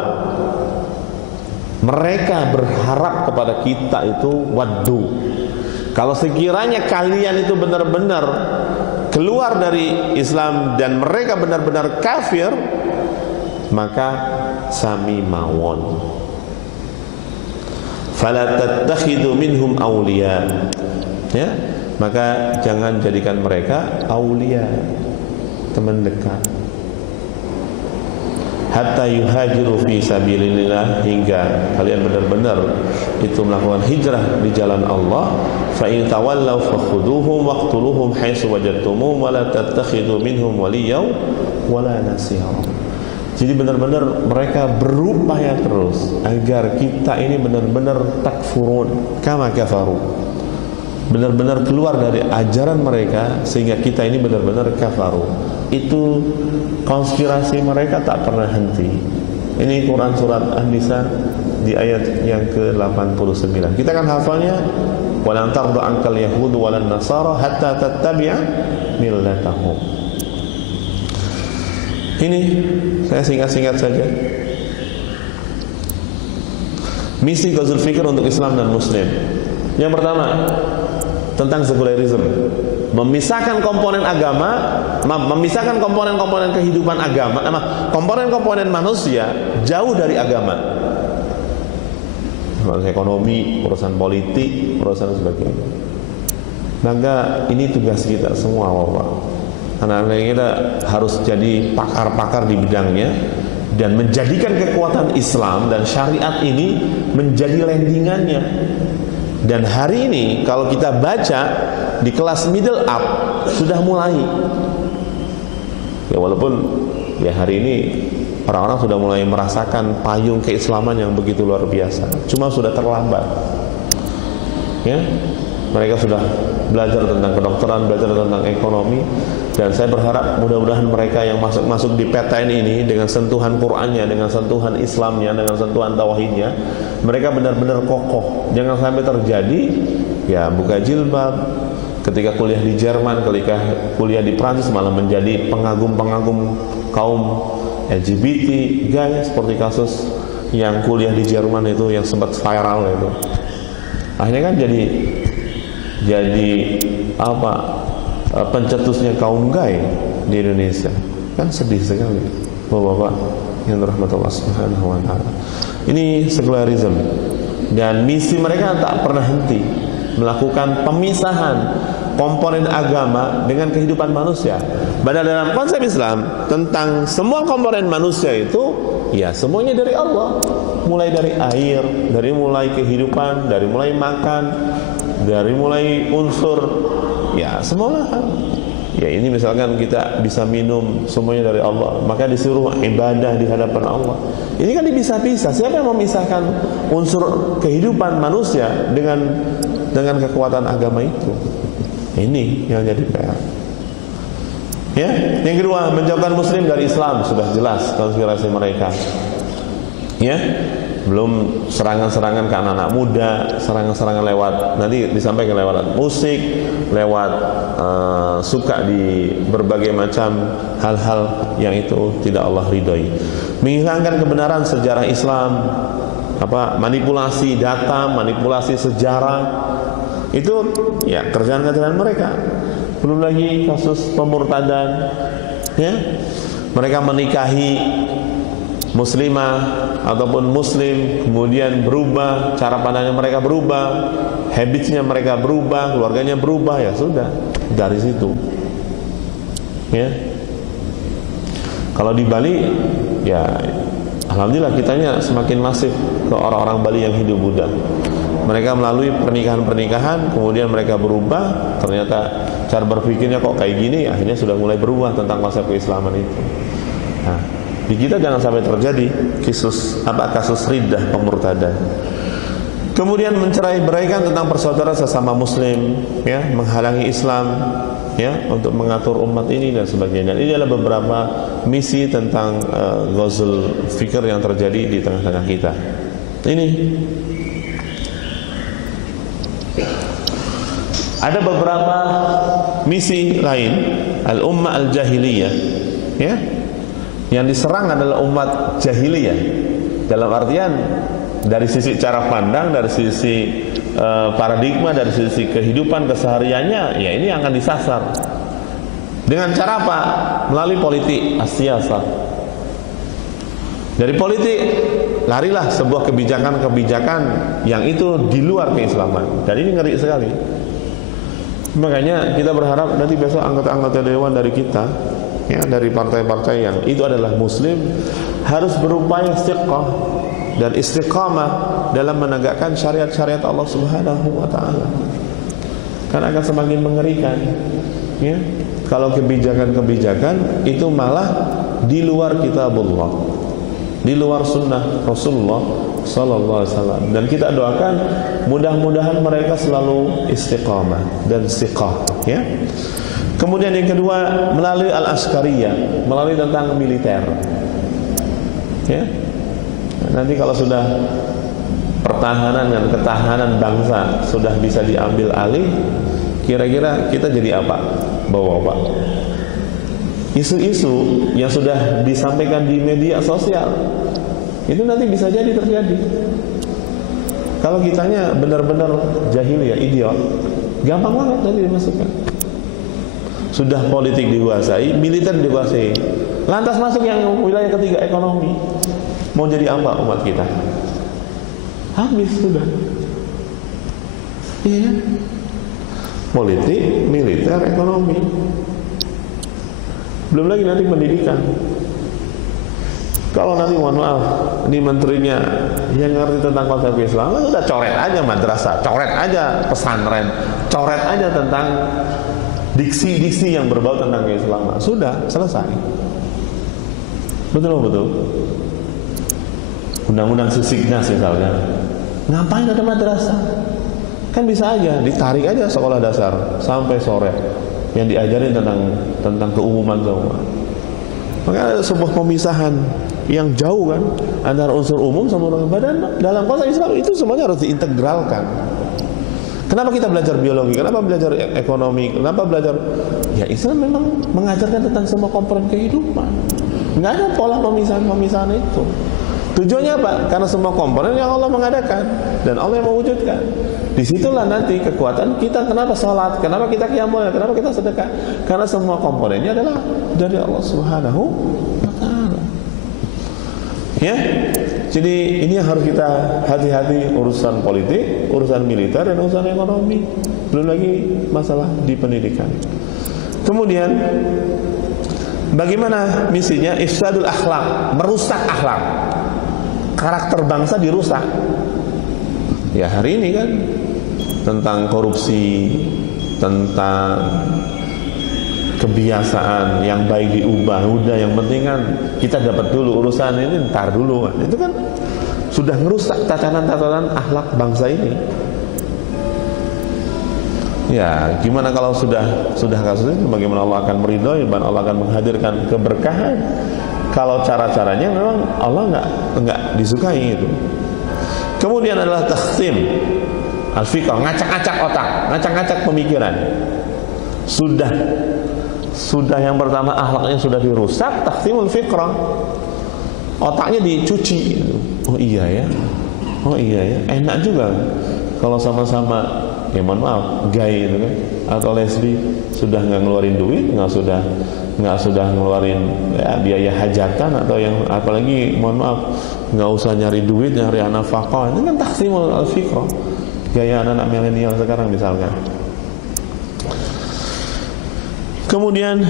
Mereka berharap kepada kita itu waddu. Kalau sekiranya kalian itu benar-benar keluar dari Islam dan mereka benar-benar kafir, maka sami mawon. Fala tattakhidhu minhum awliya. Ya, maka jangan jadikan mereka aulia, teman dekat. Hatta yuhajiru fi sabilillah, hingga kalian benar-benar itu melakukan hijrah di jalan Allah. Fa in tawallaw fakhuduhum waqtuluhum haitsu wajadtumuhum wa la tattakhidhu minhum waliyyan wala nasira. Jadi benar-benar mereka berupaya terus agar kita ini benar-benar takfurun kama kafaru, benar-benar keluar dari ajaran mereka sehingga kita ini benar-benar kafaru. Itu konspirasi mereka tak pernah henti. Ini Quran surat An-Nisa di ayat yang ke-89. Kita kan hafalnya, walan tarda ankal yahudu walan nasara hatta tattabi'a millatahum. Ini saya singkat-singkat saja. Misi Ghazal Fikr untuk Islam dan Muslim. Yang pertama, tentang sekularisme, memisahkan komponen agama, memisahkan komponen-komponen kehidupan agama, komponen-komponen manusia jauh dari agama. Urusan ekonomi, urusan politik, urusan sebagainya. Maka ini tugas kita semua, Bapak. Anak-anak kita harus jadi pakar-pakar di bidangnya dan menjadikan kekuatan Islam dan syariat ini menjadi landingannya. Dan hari ini kalau kita baca di kelas middle up sudah mulai. Ya walaupun ya hari ini orang-orang sudah mulai merasakan payung keislaman yang begitu luar biasa. Cuma sudah terlambat. Ya, mereka sudah belajar tentang kedokteran, belajar tentang ekonomi, dan saya berharap mudah-mudahan mereka yang masuk di PTN ini dengan sentuhan Qur'annya, dengan sentuhan Islamnya, dengan sentuhan tauhidnya, mereka benar-benar kokoh. Jangan sampai terjadi ya buka jilbab ketika kuliah di Jerman, ketika kuliah di Prancis malah menjadi pengagum-pengagum kaum LGBT gay, seperti kasus yang kuliah di Jerman itu yang sempat viral itu. Akhirnya kan jadi pencetusnya kaum gay di Indonesia. Kan sedih sekali, Bapak-bapak yang dirahmati Allah Subhanahu wa taala. Ini sekularisme, dan misi mereka tak pernah henti melakukan pemisahan komponen agama dengan kehidupan manusia. Padahal dalam konsep Islam tentang semua komponen manusia itu ya semuanya dari Allah. Mulai dari air, dari mulai kehidupan, dari mulai makan, dari mulai unsur ya semua kan. Ya ini misalkan kita bisa minum semuanya dari Allah, maka disuruh ibadah di hadapan Allah. Ini kan dipisah-pisah. Siapa yang memisahkan unsur kehidupan manusia dengan kekuatan agama itu? Ini yang jadi PR. Ya, yang kedua, menjauhkan Muslim dari Islam, sudah jelas konspirasi mereka. Ya, Belum serangan-serangan ke anak-anak muda, serangan-serangan lewat, nanti disampaikan lewat musik, lewat suka di berbagai macam hal-hal yang itu tidak Allah ridhoi. Menghilangkan kebenaran sejarah Islam, manipulasi data, manipulasi sejarah, itu ya kerjaan-kerjaan mereka. Belum lagi kasus pemurtadan, ya, mereka menikahi muslimah ataupun muslim, kemudian berubah, cara pandangnya mereka berubah, habitsnya mereka berubah, keluarganya berubah, ya sudah, dari situ, ya. Kalau di Bali, ya alhamdulillah kitanya semakin masif ke orang-orang Bali yang hidup Buddha. Mereka melalui pernikahan-pernikahan, kemudian mereka berubah, ternyata cara berpikirnya kok kayak gini, akhirnya sudah mulai berubah tentang konsep keislaman itu. Nah, di kita jangan sampai terjadi kasus riddah, pemurtadan. Kemudian mencerai-beraikan tentang persaudaraan sesama muslim, ya, menghalangi Islam, ya, untuk mengatur umat ini dan sebagainya. Ini adalah beberapa misi tentang ghazul fikr yang terjadi di tengah-tengah kita. Ini ada beberapa misi lain, al-ummah al-jahiliyah, ya. Yang diserang adalah umat jahiliyah, dalam artian dari sisi cara pandang, dari sisi paradigma, dari sisi kehidupan kesehariannya, ya ini akan disasar. Dengan cara apa? Melalui politik as-siyasah. Dari politik larilah sebuah kebijakan-kebijakan yang itu di luar keislaman. Dan ini ngeri sekali. Makanya kita berharap nanti besok anggota-anggota dewan dari kita, ya, dari partai-partai yang itu adalah muslim, harus berupaya istiqamah dan istiqamah dalam menegakkan syariat-syariat Allah Subhanahu wa taala. Karena akan semakin mengerikan, ya, kalau kebijakan-kebijakan itu malah di luar kitabullah, di luar sunnah Rasulullah sallallahu alaihi wasallam. Dan kita doakan mudah-mudahan mereka selalu istiqamah dan istiqah, ya. Kemudian yang kedua, melalui al-askariyah, melalui tentang militer, ya. Nanti kalau sudah pertahanan dan ketahanan bangsa sudah bisa diambil alih, kira-kira kita jadi apa, Bapak-bapak? Isu-isu yang sudah disampaikan di media sosial itu nanti bisa jadi terjadi. Kalau kitanya benar-benar jahiliyah, idiot, gampang banget nanti dimasukkan. Sudah politik dikuasai, militer dikuasai, lantas masuk yang wilayah ketiga, ekonomi. Mau jadi apa umat kita? Habis sudah. Iya, politik, militer, ekonomi. Belum lagi nanti pendidikan. Kalau nanti mohon maaf, ini menterinya yang ngerti tentang konsep Islam, sudah coret aja madrasah, coret aja pesantren, coret aja tentang diksi-diksi yang berbau tentang keislaman. Sudah selesai. Betul. Undang-undang Sisignas misalnya, ngapain ada madrasah? Kan bisa aja ditarik aja sekolah dasar sampai sore yang diajarin tentang keumuman. Maka ada sebuah pemisahan yang jauh kan antara unsur umum sama unsur badan. Dalam konsep Islam itu semuanya harus diintegralkan. Kenapa kita belajar biologi? Kenapa belajar ekonomi? Kenapa belajar? Ya Islam memang mengajarkan tentang semua komponen kehidupan. Nggak ada pola pemisahan itu. Tujuannya apa? Karena semua komponen yang Allah mengadakan dan Allah yang mewujudkan. Disitulah nanti kekuatan kita. Kenapa sholat? Kenapa kita qiyamul lail? Kenapa kita sedekah? Karena semua komponennya adalah dari Allah Subhanahu wa taala. Ya. Jadi ini yang harus kita hati-hati, urusan politik, urusan militer dan urusan ekonomi. Belum lagi masalah di pendidikan. Kemudian bagaimana misinya? Ifsadul akhlak, merusak akhlak. Karakter bangsa dirusak. Ya hari ini kan tentang korupsi, tentang kebiasaan yang baik diubah, udah yang penting kan kita dapat dulu, urusan ini ntar dulu. Itu kan sudah merusak tatanan-tatanan akhlak bangsa ini. Ya, gimana kalau sudah kasus ini, bagaimana Allah akan meridhoi, bagaimana Allah akan menghadirkan keberkahan? Kalau cara-caranya memang Allah enggak disukai itu. Kemudian adalah takhtim al-fikr, ngacak-ngacak otak, ngacak-ngacak pemikiran. Sudah yang pertama akhlaknya sudah dirusak, takhtimul fikrah. Otaknya dicuci. Oh iya ya, enak juga kalau sama-sama, ya mohon maaf, gay gitu kan, atau lesbi, sudah nggak ngeluarin duit, nggak sudah ngeluarin ya, biaya hajatan, atau yang apalagi mohon maaf nggak usah nyari duit, nyari nafkah. Ini kan takhtimul al-fikrah, gaya anak-anak milenial sekarang misalkan. Kemudian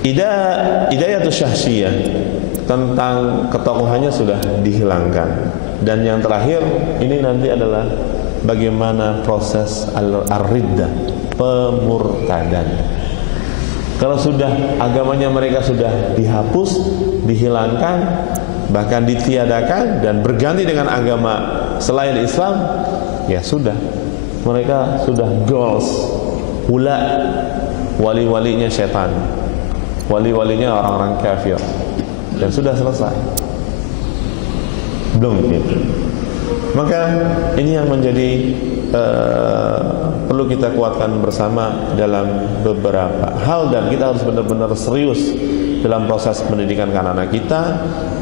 hidayatus syahsiyah, tentang ketokohannya sudah dihilangkan. Dan yang terakhir ini nanti adalah bagaimana proses ar-riddah, pemurtadan. Kalau sudah agamanya mereka sudah dihapus, dihilangkan, bahkan ditiadakan dan berganti dengan agama selain Islam, ya sudah, mereka sudah goals, wali-walinya setan, wali-walinya orang-orang kafir, dan sudah selesai. Belum gitu. Maka ini yang menjadi perlu kita kuatkan bersama dalam beberapa hal, dan kita harus benar-benar serius dalam proses pendidikan anak-anak kita,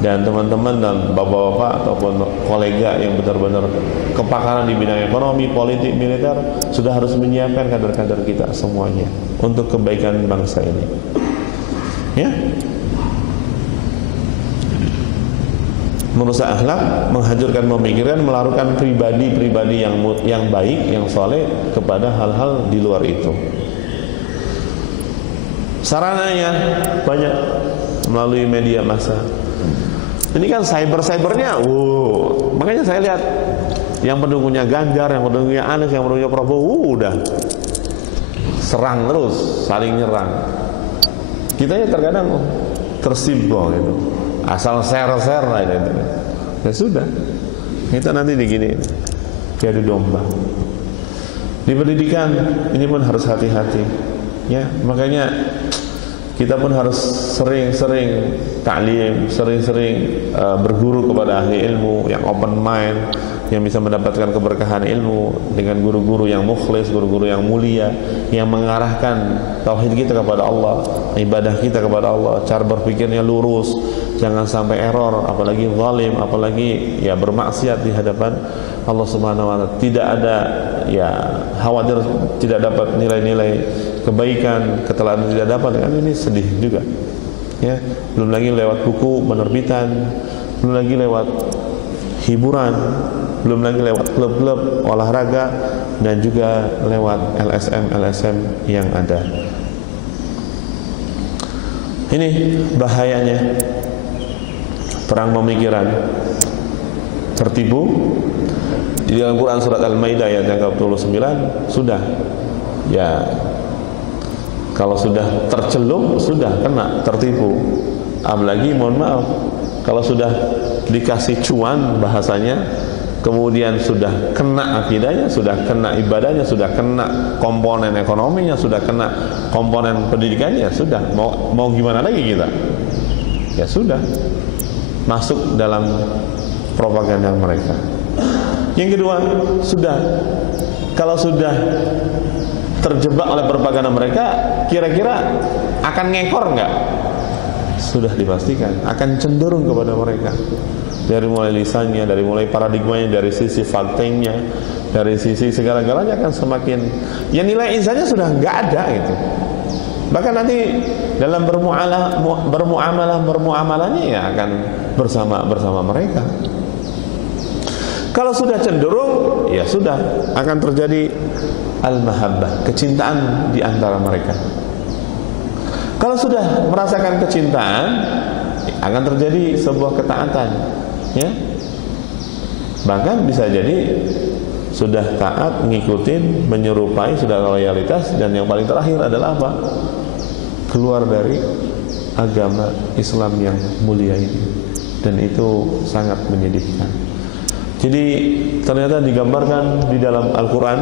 dan teman-teman dan bapak-bapak ataupun kolega yang benar-benar kepakaran di bidang ekonomi, politik, militer sudah harus menyiapkan kader-kader kita semuanya untuk kebaikan bangsa ini. Ya, merusak akhlak, menghancurkan pemikiran, melarutkan pribadi-pribadi yang baik, yang soleh kepada hal-hal di luar itu. Sarananya banyak melalui media massa. Ini kan cybernya, makanya saya lihat yang pendukungnya Ganjar, yang pendukungnya Anies, yang pendukungnya Prabowo, udah serang terus, saling nyerang. Kita ya terkadang tersibuk gitu, asal share lah itu. Ya sudah, kita nanti digini, jadi domba. Di pendidikan ini pun harus hati-hati, ya. Makanya kita pun harus sering-sering ta'lim, sering-sering berguru kepada ahli ilmu yang open mind, yang bisa mendapatkan keberkahan ilmu dengan guru-guru yang mukhlis, guru-guru yang mulia, yang mengarahkan tauhid kita kepada Allah, ibadah kita kepada Allah, cara berpikirnya lurus, jangan sampai error, apalagi zalim, apalagi ya bermaksiat di hadapan Allah Subhanahu wa taala. Tidak ada ya khawatir tidak dapat nilai-nilai kebaikan, keteladan tidak dapat, kan ini sedih juga. Ya, belum lagi lewat buku penerbitan, belum lagi lewat hiburan, belum lagi lewat klub-klub olahraga, dan juga lewat LSM yang ada. Ini bahayanya perang pemikiran, tertipu. Di dalam Quran surat Al-Maidah ayat yang ke-29 sudah, ya kalau sudah tercelup sudah kena, tertipu. Apalagi mohon maaf, kalau sudah dikasih cuan bahasanya, kemudian sudah kena akidahnya, sudah kena ibadahnya, sudah kena komponen ekonominya, sudah kena komponen pendidikannya, sudah mau gimana lagi kita? Ya sudah, masuk dalam propaganda mereka. Yang kedua, kalau sudah terjebak oleh propaganda mereka, kira-kira akan ngekor enggak? Sudah dipastikan akan cenderung kepada mereka. Dari mulai lisannya, dari mulai paradigmanya, dari sisi faktanya, dari sisi segala-galanya akan semakin, ya nilai insanya sudah enggak ada gitu. Bahkan nanti dalam bermuamalahnya ya akan bersama mereka. Kalau sudah cenderung, ya sudah akan terjadi al-mahabbah, kecintaan di antara mereka. Kalau sudah merasakan kecintaan, akan terjadi sebuah ketaatan, ya. Bahkan bisa jadi sudah taat, ngikutin, menyerupai, sudah loyalitas, dan yang paling terakhir adalah apa? Keluar dari agama Islam yang mulia ini, dan itu sangat menyedihkan. Jadi ternyata digambarkan di dalam Al-Quran,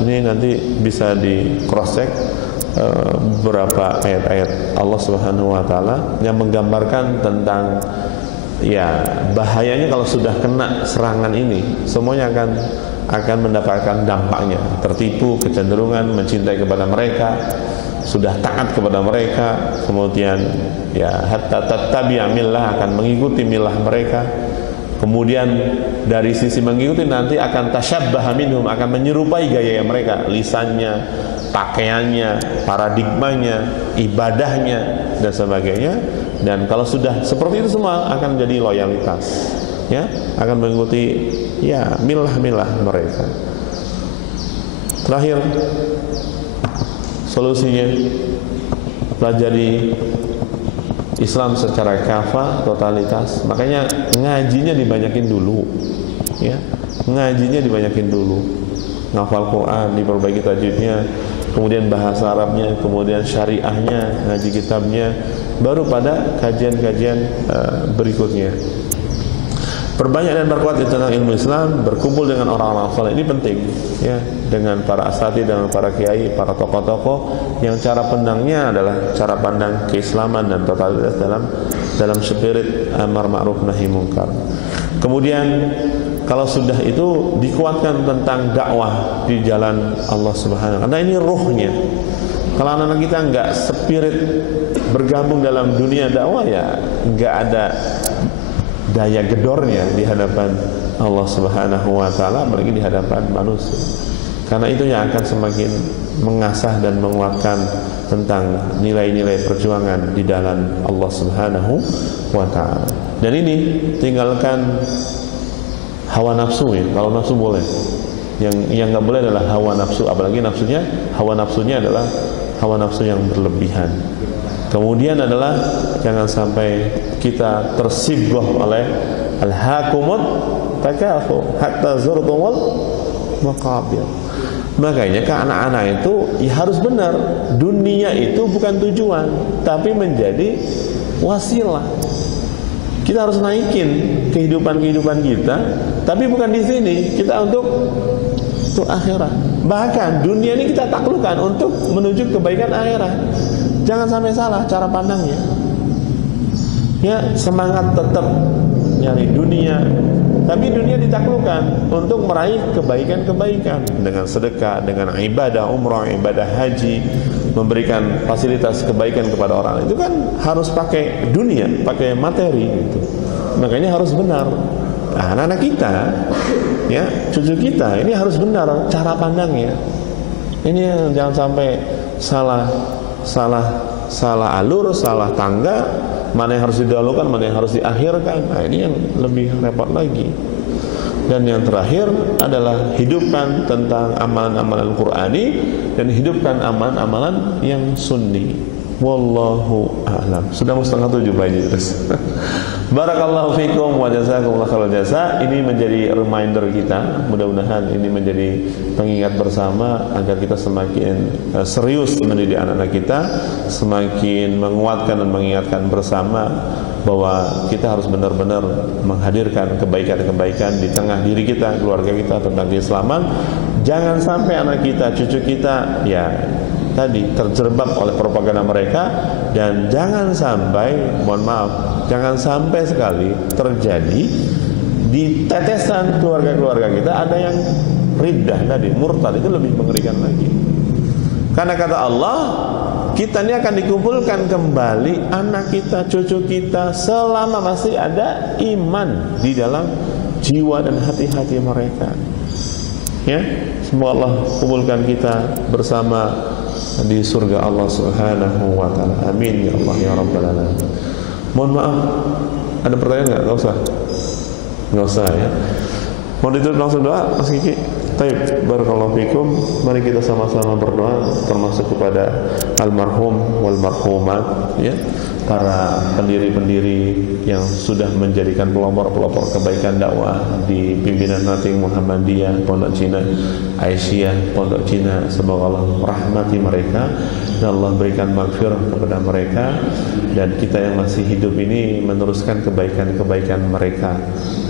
ini nanti bisa di cross check beberapa ayat-ayat Allah Subhanahu wa taala yang menggambarkan tentang ya bahayanya kalau sudah kena serangan ini, semuanya akan mendapatkan dampaknya. Tertipu, kecenderungan mencintai kepada mereka, sudah taat kepada mereka, kemudian ya hatta tattabi'a millah, akan mengikuti milah mereka. Kemudian dari sisi mengikuti nanti akan tasyabbaha minhum, akan menyerupai gaya mereka, lisannya, pakaiannya, paradigmanya, ibadahnya dan sebagainya. Dan kalau sudah seperti itu semua akan jadi loyalitas, ya, akan mengikuti ya milah-milah mereka. Terakhir, solusinya pelajari Islam secara kafah, totalitas. Makanya ngajinya dibanyakin dulu, ya, ngajinya dibanyakin dulu. Ngafal Quran, diperbaiki tajwidnya, kemudian bahasa Arabnya, kemudian syariahnya, ngaji kitabnya, baru pada kajian-kajian berikutnya. Perbanyak dan perkuat tentang ilmu Islam, berkumpul dengan orang-orang saleh, ini penting, ya, dengan para asatidz, dengan para kiai, para tokoh-tokoh yang cara pandangnya adalah cara pandang keislaman dan totalitas dalam spirit amar ma'ruf nahi munkar. Kemudian kalau sudah itu dikuatkan tentang dakwah di jalan Allah Subhanahu wa taala. Karena ini ruhnya. Kalau anak-anak kita enggak spirit bergabung dalam dunia dakwah, ya enggak ada daya gedornya di hadapan Allah Subhanahu wa taala, apalagi di hadapan manusia. Karena itu yang akan semakin mengasah dan menguatkan tentang nilai-nilai perjuangan di dalam Allah Subhanahu wa taala. Dan ini tinggalkan hawa nafsu, ya. Kalau nafsu boleh. Yang enggak boleh adalah hawa nafsu, apalagi hawa nafsunya adalah hawa nafsu yang berlebihan. Kemudian adalah jangan sampai kita tersibgah oleh al-hakumut takafu hatta zurtumul maqabir. Makanya ke anak-anak itu ya harus benar, dunia itu bukan tujuan, tapi menjadi wasilah. Kita harus naikin kehidupan kita, tapi bukan di sini. Kita untuk akhirat. Bahkan dunia ini kita taklukkan untuk menuju kebaikan akhirat. Jangan sampai salah cara pandangnya. Ya, semangat tetap nyari dunia, tapi dunia ditaklukkan untuk meraih kebaikan-kebaikan dengan sedekah, dengan ibadah umrah, ibadah haji, memberikan fasilitas kebaikan kepada orang. Itu kan harus pakai dunia, pakai materi gitu. Makanya harus benar. Nah, anak-anak kita, ya, cucu kita, ini harus benar cara pandangnya. Ini jangan sampai salah alur, salah tangga, mana yang harus didahulukan, mana yang harus diakhirkan. Nah, ini yang lebih repot lagi. Dan yang terakhir adalah hidupkan tentang amalan-amalan Qur'ani dan hidupkan amalan-amalan yang sunni. Wallahu a'lam. Sudah mau 6:30 Pak Idris. Barakallahu fikum wa jazakumullahu khairal jazaa. Ini menjadi reminder kita. Mudah-mudahan ini menjadi pengingat bersama agar kita semakin serius mendidik anak-anak kita, semakin menguatkan dan mengingatkan bersama bahwa kita harus benar-benar menghadirkan kebaikan-kebaikan di tengah diri kita, keluarga kita, tentang keislaman. Jangan sampai anak kita, cucu kita, ya tadi terjerembab oleh propaganda mereka. Dan jangan sampai, mohon maaf, jangan sampai sekali terjadi di tetesan keluarga-keluarga kita ada yang riddah tadi, murtad. Itu lebih mengerikan lagi. Karena kata Allah, kita ini akan dikumpulkan kembali anak kita, cucu kita, selama masih ada iman di dalam jiwa dan hati-hati mereka. Ya, semoga Allah kumpulkan kita bersama di surga Allah Subhanahu wa taala. Amin ya Allah ya rabbal alamin. Mohon maaf, ada pertanyaan enggak? Enggak usah ya. Mau ditutup langsung doa Mas Kiki? Baik, barakallahu fikum. Mari kita sama-sama berdoa termasuk kepada almarhum wal marhumat, ya, para pendiri-pendiri yang sudah menjadikan pelopor-pelopor kebaikan dakwah di pimpinan Nating Muhammadiyah, Pondok Cina Aisyah, Pondok Cina. Semoga Allah rahmati mereka dan Allah berikan maghfirah kepada mereka, dan kita yang masih hidup ini meneruskan kebaikan-kebaikan mereka.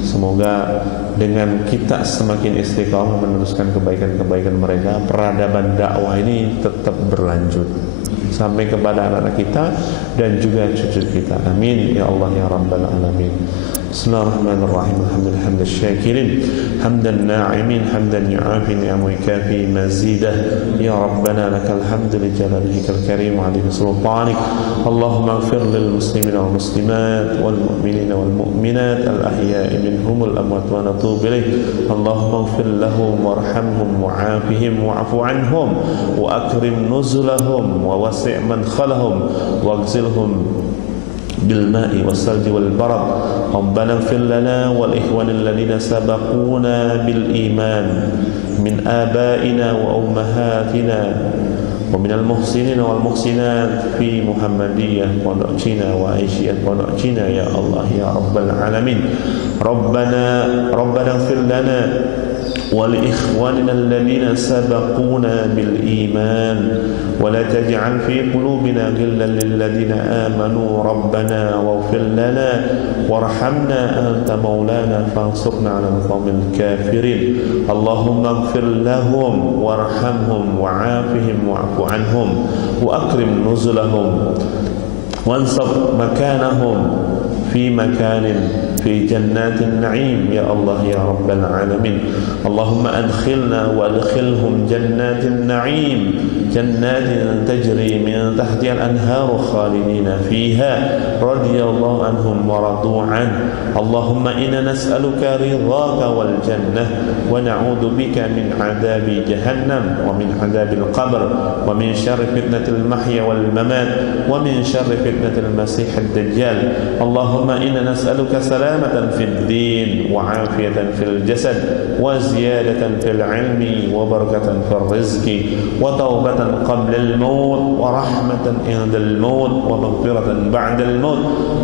Semoga dengan kita semakin istiqamah meneruskan kebaikan-kebaikan mereka, peradaban dakwah ini tetap berlanjut sampai kepada anak-anak kita dan juga cucu kita. Amin ya Allah ya rabbal alamin. بسم الله الرحمن الرحيم الحمد لله حمد الشاكرين حمد الناعمين حمدا يعافي نعمه ويكافي مزيده يا ربنا لك الحمد لجلالك الكريم وعظيم سلطانك اللهم اغفر للمسلمين والمسلمات والمؤمنين والمؤمنات الأحياء منهم والأموات ونتوب إليك اللهم اغفر لهم وارحمهم وعافهم واعف عنهم وأكرم نزلهم ووسع مدخلهم واغسلهم بالماء والثلج والبرد ربنا اغفر لنا والإخوان الذين سبقونا بالإيمان من آبائنا وأمهاتنا ومن المحسنين والمحسنات في محمدية ونعشنا وعيشية ونعشنا يا الله يا رب العالمين ربنا اغفر لنا ولإخواننا الذين سبقونا بالإيمان ولا تجعل في قلوبنا غلا للذين آمنوا ربنا واغفر لنا وارحمنا أنت مولانا فانصرنا على القوم الكافرين اللهم اغفر لهم وارحمهم وعافهم واعف عنهم وأكرم نزلهم وانصب مكانهم في مكان في جنات النعيم يا الله يا رب العالمين اللهم أدخلنا وأدخلهم جنات النعيم جنات تجري من تحتها الأنهار خالدين فيها رضي الله عنهم ورضوا عنه اللهم إنا نسألك رضاك والجنة ونعوذ بك من عذاب جهنم ومن عذاب القبر ومن شر فتنة المحيا والممات ومن شر فتنة المسيح الدجال اللهم إنا نسألك سلامة في الدين وعافية في الجسد وزيادة في العلم وبركة في الرزق وتوبة قبل الموت ورحمة عند الموت ومغفرة بعد الموت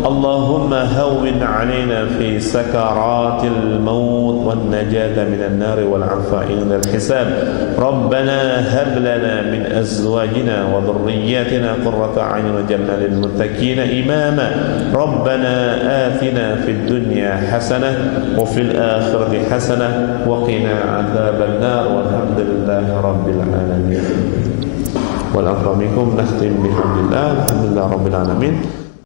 اللهم هون علينا في سكرات الموت والنجاة من النار والعفو عند الحساب ربنا هب لنا من أزواجنا وذرياتنا قرة أعين واجعلنا للمتقين إماما ربنا آتنا في الدنيا حسنة وفي الآخرة حسنة وقنا عذاب النار والحمد لله رب العالمين والعفو منكم نختم بحمد الله الحمد لله رب العالمين